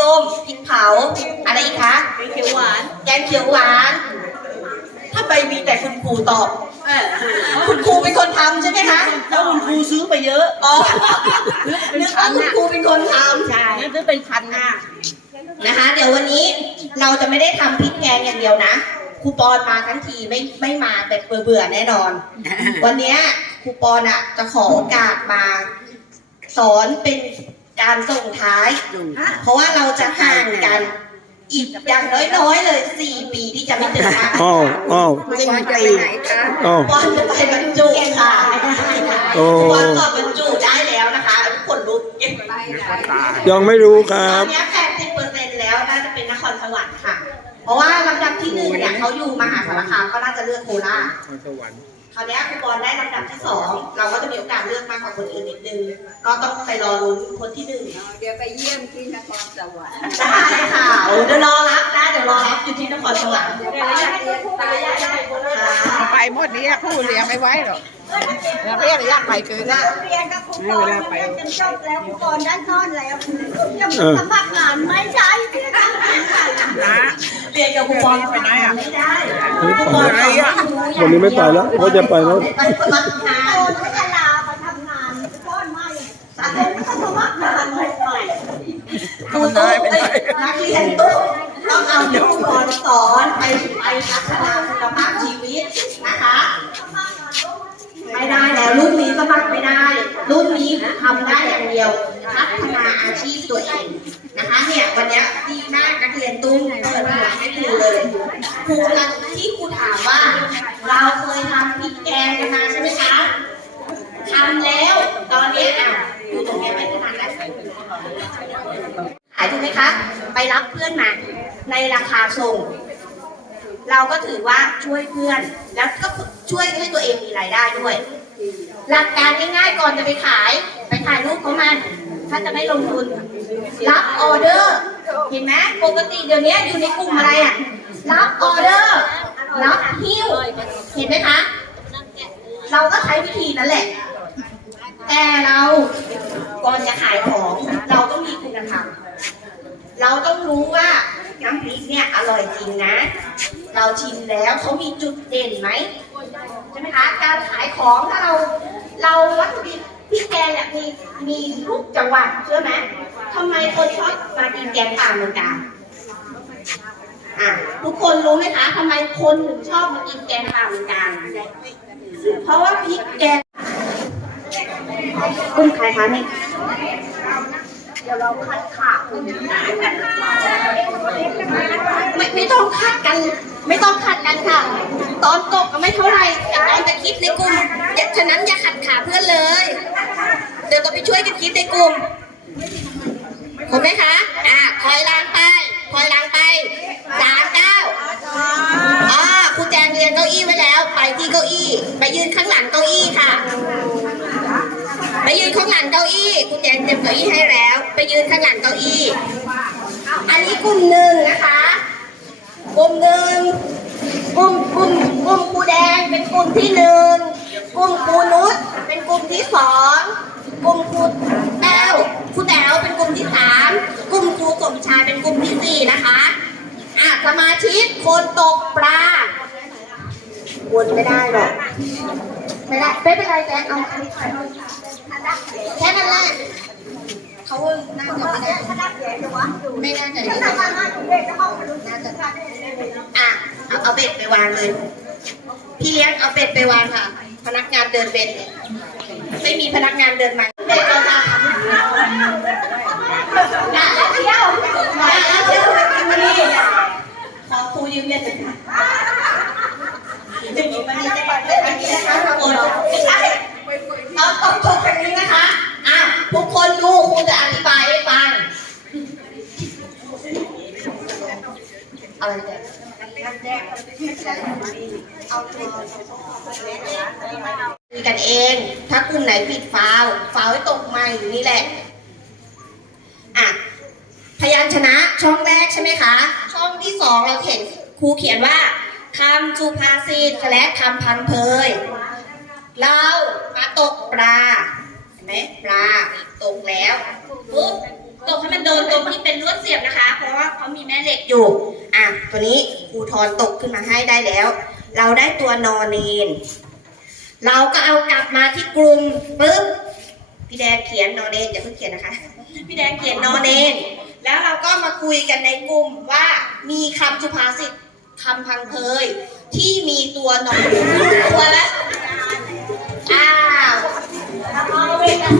ส้มพริกเผา อะไรอีกคะ เขียวหวาน แกงเขียวหวานทำไมมีแต่คุณครูตอบเออคุณครูเป็นคนทำใช่ไหมคะ แล้วคุณครูซื้อไปเยอะ อ๋อนึกว่าคุณครูเป็นคนทำใช่งั้นซื้อเป็นพันอะนะคะ เดี๋ยววันนี้เราจะไม่ได้ทำพริกแกงอย่างเดียวนะครูปอนมาทั้งทีไม่ไม่มาแบบเบื่อๆแน่นอน วันเนี้ยครูปอนอะจะขอโอกาสมา สอนเป็น การส่งท้าย เพราะว่าเราจะห่างกัน อีกอย่างน้อยๆเลยสี่ปีที่จะไม่ถึงนะอ้าวอ้าวจริงไปไหนคะอ้าวบอลจะไปบรรจุค่ะโอ้บอลต่อบรรจุได้แล้วนะคะทุกคนรู้เก็บไปยังไม่รู้คตรัอบนนี้แปดสิบเปอร์เซ็นต์แล้วน่าจะเป็นนครสวรรค์ค่ะ เพราะว่าลำดับที่หนึ่งเนี่ยเขาอยู่มหาสารคามก็น่าจะเลือกโคราชคราวเนี้ย คุณบอลได้ลำดับที่สองเราก็จะมีโอกาสเลือกมากกว่าคนอื่นนิดนึง ก็ต้องไปรอลุ้นคนที่หนึ่งเดี๋ยวไปเยี่ยมที่นครสวรรค์ได้ค่ะโอ้เดี๋ยวรอรับนะเดี๋ยวรอรับอยู่ที่นครสวรรค์เดี๋ยวไปให้ทุกคนไปได้ไปหมดนี้ผู้เลี้ยงไม่ไว้หรอกเราเรียกยากไปเกินละเรียนกับครูปอนเรียนจนจบแล้วครูปอนได้นอนแล้วยังเออสมัครงานไม่ได้ที่ทำงานนะ เรียนกับคุณบอลไปไหนอะไม่ได้อะไรอะวันนี้ไม่ไปแล้วเพราะจะไปแล้วไปสมัครงานโอนให้ลาไปทำงานก้อนไม่ต้องสมัครงานใหม่ตู้ตู้นักเรียนตู้ต้องเอาที่คุณบอลสอนไปไปพัฒนาคุณภาพชีวิตนะคะไม่ได้แล้วรุ่นนี้สมัครไม่ได้ รุ่นนี้ทำได้อย่างเดียว พัฒนาอาชีพตัวเอง นะคะเนี่ยวันนี้ดีมากนักเรียนตุ้มเปิดหัวให้ครูเลยครูกำลังที่ครูถามว่า เราเคยทำพริกแกงกันมาใช่ไหมคะทำแล้วตอนนี้อะอยู่ตรงเนี้ยไม่ขนาดนั้นขายถูกไหมคะ ไปรับเพื่อนมาในราคาส่ง เราก็ถือว่าช่วยเพื่อนแล้วก็ช่วยให้ตัวเองมีรายได้ด้วย หลักการง่ายๆก่อนจะไปขาย ไปถ่ายรูปเขามา ถ้าจะไม่ลงทุน รับออเดอร์ เห็นไหมปกติเดี๋ยวนี้อยู่ในกลุ่มอะไรอะ รับออเดอร์ รับหิ้ว เห็นไหมคะ เราก็ใช้วิธีนั้นแหละ แต่เราก่อนจะขายของ เราต้องมีคุณธรรม เราต้องรู้ว่าน้ำพริกเนี่ยอร่อยจริงนะ เราชิมแล้วเขามีจุดเด่นไหมใช่ไหมคะ การขายของถ้าเราเราวัตถุดิบ พริกแกงเนี่ยมีมีทุกจังหวัดเชื่อไหมทำไมคนชอบมากินแกงป่าเมืองกาญอะทุกคนรู้ไหมคะทำไมคนถึงชอบมากินแกงป่าเมืองกาญเพราะว่าพริกแกงกุ้งใครคะนี่เดี๋ยวเราคัดขาคุณไม่ไม่ต้องคาดกัน ไม่ต้องคาดกันค่ะ ตอนตกก็ไม่เท่าไหร่แต่ตอนจะคิดในกลุ่มอย่าฉะนั้นอย่าขัดขาเพื่อนเลยเดี๋ยวก็ไปช่วยกันคิดในกลุ่มถูกไหมคะ อ่าถอยหล้างไปถอยหล้างไปสามเก้าอ่าครูแจงเรียนเก้าอี้ไว้แล้ว ไปที่เก้าอี้ ไปยืนข้างหลังเก้าอี้ค่ะ ไปยืนข้างหลังเก้าอี้ครูแจงเตรียมเก้าอี้ให้แล้ว ไปยืนข้างหลังเก้าอี้ อันนี้กลุ่มหนึ่งนะคะ กลุ่มหนึ่งกลุ่มกลุ่มกลุ่มครูแดงเป็นกลุ่มที่หนึ่งกลุ่มครูนุชเป็นกลุ่มที่สองกลุ่มครูแต้วครูแต้วเป็นกลุ่มที่สามกลุ่มครูสมชายเป็น กลุ่มที่สี่นะคะอะสมาชิกคนตกปลาวนไม่ได้หรอกไม่ได้ไม่เป็นไรแจ๊คเอาแค่นั้นแหละเขาน่าจะไม่ได้ไม่น่าจะได้ทำงานเด็กจะเข้ามาดูน่าจะอะเอาเอาเบ็ดไปวางเลยพี่เลี้ยงเอาเป็ดไปวางค่ะ พนักงานเดินเบ็ดเนี่ยไม่มีพนักงานเดินมาเบ็ดเราทำ ด่าแล้วเที่ยวด่าแล้วเที่ยวมานี่ขอครูยืมเบ็ดหน่อยค่ะอย่างนี้มันนี่จะไปทางนี้นะคะทุกคนไม่ใช่เราต้องตกทางนี้นะคะอะทุกคนดูครูจะอธิบายให้ฟังอะไรเนี่ยคุยกันเอง ถ้ากลุ่มไหนผิดฟาว ฟาวให้ตกมาอยู่นี่แหละ อะ พยัญชนะช่องแรกใช่ไหมคะ ช่องที่สองเราเห็นครูเขียนว่าคำสุภาษิตและคำพันเพยเรามาตกปลาเห็นไหมปลาตกแล้วปุ๊บตกให้มันโดนตรงที่เป็นลวดเสียบนะคะ เพราะว่าเขามีแม่เหล็กอยู่อะตัวนี้ครูทอนตกขึ้นมาให้ได้แล้ว เราได้ตัวนอนเนนเราก็เอากลับมาที่กลุ่มปึ๊บพี่แดงเขียนนอนเนนอย่าเพิ่งเขียนนะคะ พี่แดงเขียนนอนเนน แล้วเราก็มาคุยกันในกลุ่มว่ามีคำสุภาษิตคำพังเพยที่มีตัวนอนตัวละอ้าว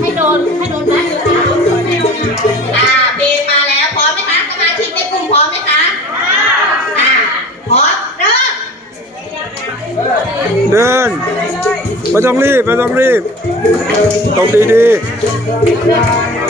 ให้โดนให้โดนนะอ่าเพลงมาแล้วพร้อมไหมคะสมาชิกในกลุ่มพร้อมไหมคะอ่าพร้อมเริ่มเดินไม่ต้องรีบไม่ต้องรีบตรงดีไ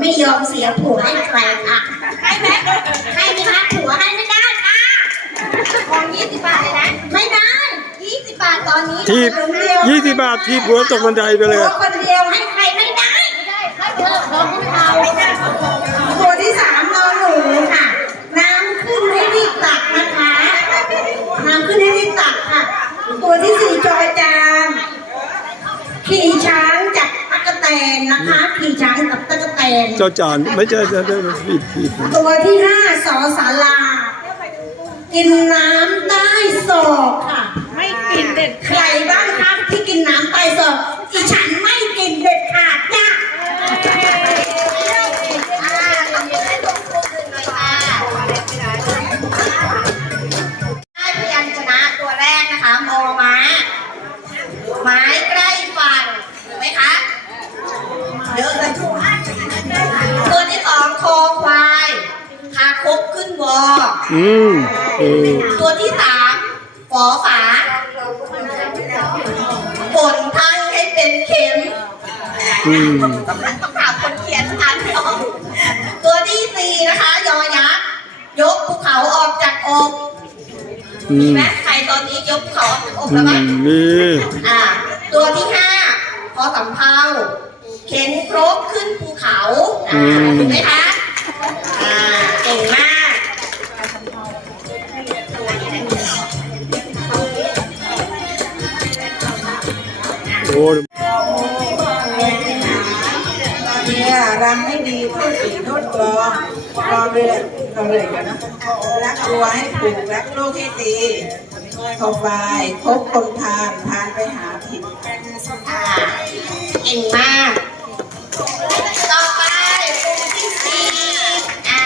ไม่ยอมเสียผัวให้ใครอะให้ไหมให้ไหมคะผัวให้ไม่ได้ค่ะทองยี่สิบบาทเลยนะ ไม่ได้ยี่สิบบาทตอนนี้ทีบยี่สิบบาททีบหัวตกบันไดไปเลยหัวคนเดียวให้ใครไม่ได้ไม่ได้ให้เธอน้องเราตัวที่สามน้องหนูค่ะ น้ำขึ้นให้รีบตักนะคะ น้ำขึ้นให้รีบตักค่ะ ตัวที่สี่จอจานขี่ช้าง แตนนะคะขี่ช้างกับตะกแตนเจ้าจานไม่ใช่จะได้ผิดผิดตัวที่ห้าสอสาลากินน้ำใต้ศอก มีมไหมใครตอนนี้ยกภูเขาออกจากอกอืแล้วไหมมมีอ่า ตัวที่ห้าพอสำเภาเข็นครกขึ้นภูเขาอ่าถูกไหมคะอ่าเก่งมาก โอ้เนี่ยรำให้ดีเพื่อสีนุชกรองรอเรื อรอเรือกันนะรักตัวให้ผูกรักลูกให้ตีขอบายพบคนทานทานไปหาผิดอ่าเก่งมาก ต่อไปกลุ่มที่สี่อ่า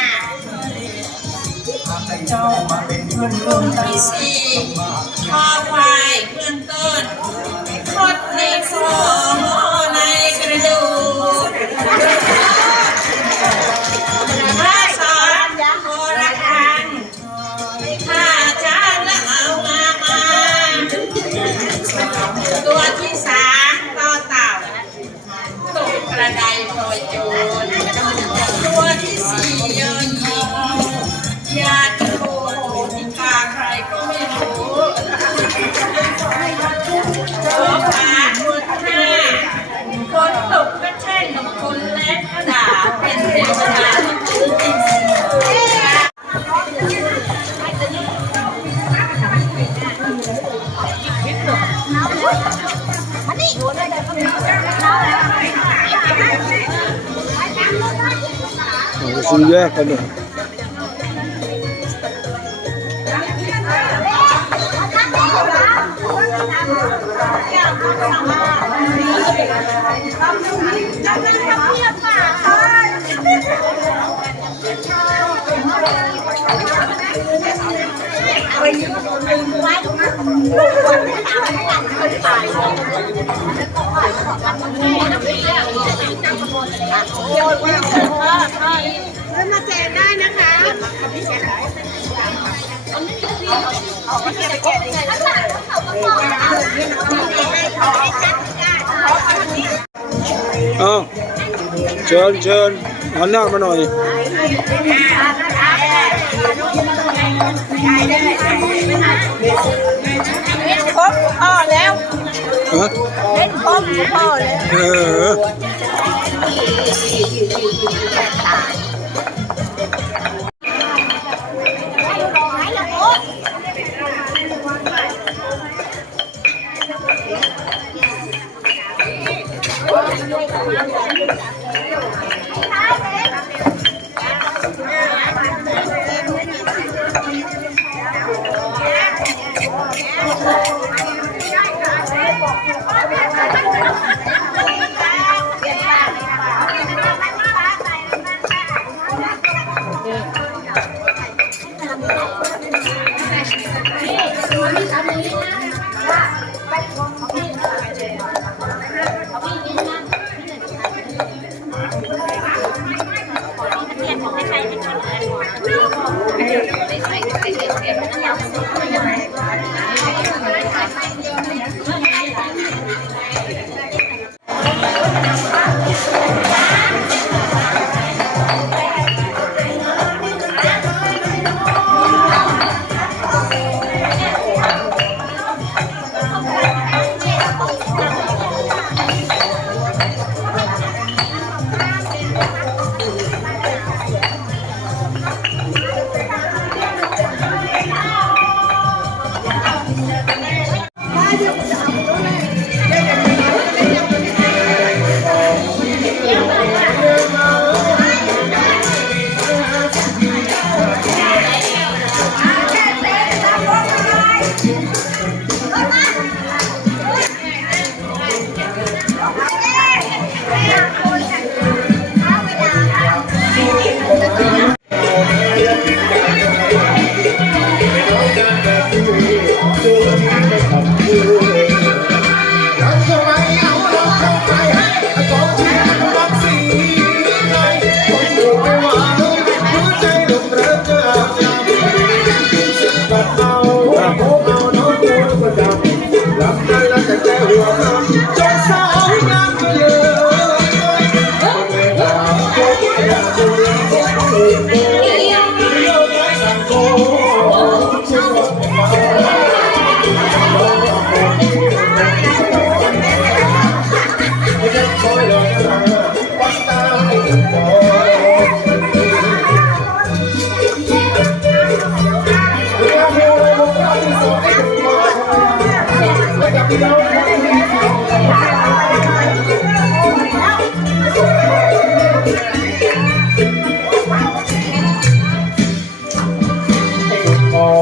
เจ้ามาเป็นเพื่อนร่วมที่สี่คอควายเพื่อนต้นคดในคอ ตัวที่สี่เยินยิงญาติโกติกาใครก็ไม่รู้ตัวผาตัวห้าคนตกก็แช่งกับคนเล็กก็ด่าเป็นเทวดา ซื้อแยกกันเลย้นมาเอาเชิญเชิญหันหน้ามาหน่อยครบพ่อแล้วฮะเล่นครบพ่อแล้วเออ Thank you.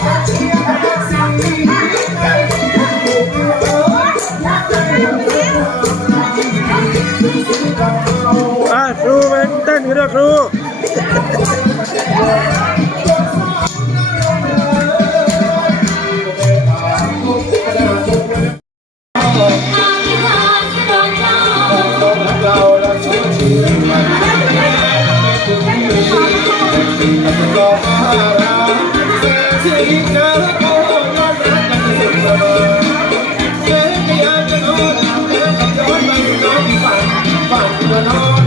อะครูไปเต้นกันด้วยครู Lebanon.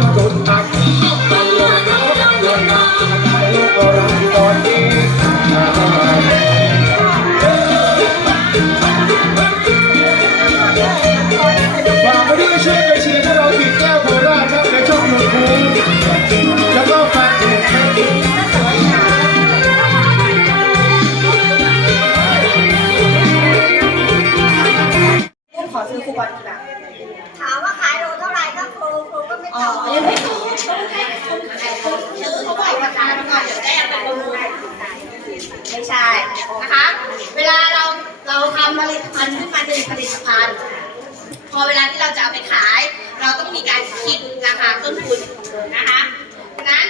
ไม่ใช่นะคะ เวลาเราเราทำผลิตภัณฑ์ขึ้นมาหนึ่งผลิตภัณฑ์ พอเวลาที่เราจะเอาไปขาย เราต้องมีการคิดราคาต้นทุนนะคะนั้น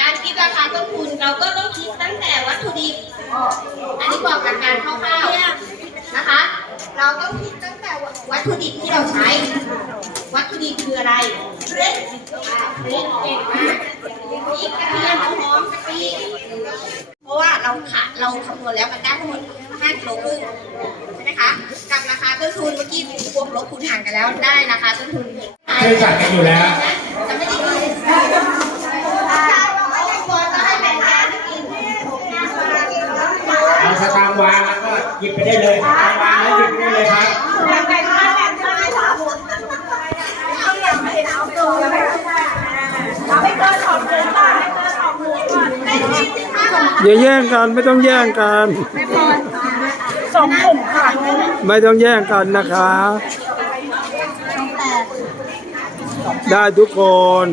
การคิดราคาต้นทุนเราก็ต้องคิดตั้งแต่วัตถุดิบ อันนี้บอกหลักการคร่าวๆนะคะ เราต้องคิดตั้งแต่วัตถุดิบที่เราใช้ วัตถุดิบคืออะไรเรชอ่าเฟรชเก่งมากพริกกระเทียมหอมกะปิ ราะว่าเราขาเราคำนวณแล้วมันได้ทั้งหมด5กิโลครึ่งใช่ไหมคะกับราคาต้นทุนเมื่อกี้บวกลบคูณหารกันแล้วได้ราคาต้นทุนเคยจัดกันอยู่แล้วจะไม่ได้กินควรจะให้แบ่งกันกินเอาสตางค์วางแล้วก็หยิบไปได้เลยสตางค์วางแล้วหยิบไปได้เลยครับแบ่งกันมาแบ่งกันมาถามหมดเอาอย่างไม่เอาตัวเราไม่เกินสองหมื่นบาทไม่เกินสองหมื่นบาทไม่ได้สิคะ อย่าแย่งกันไม่ต้องแย่งกัน สองกลุ่มค่ะไม่ต้องแย่งกันนะคะ ได้ทุกคน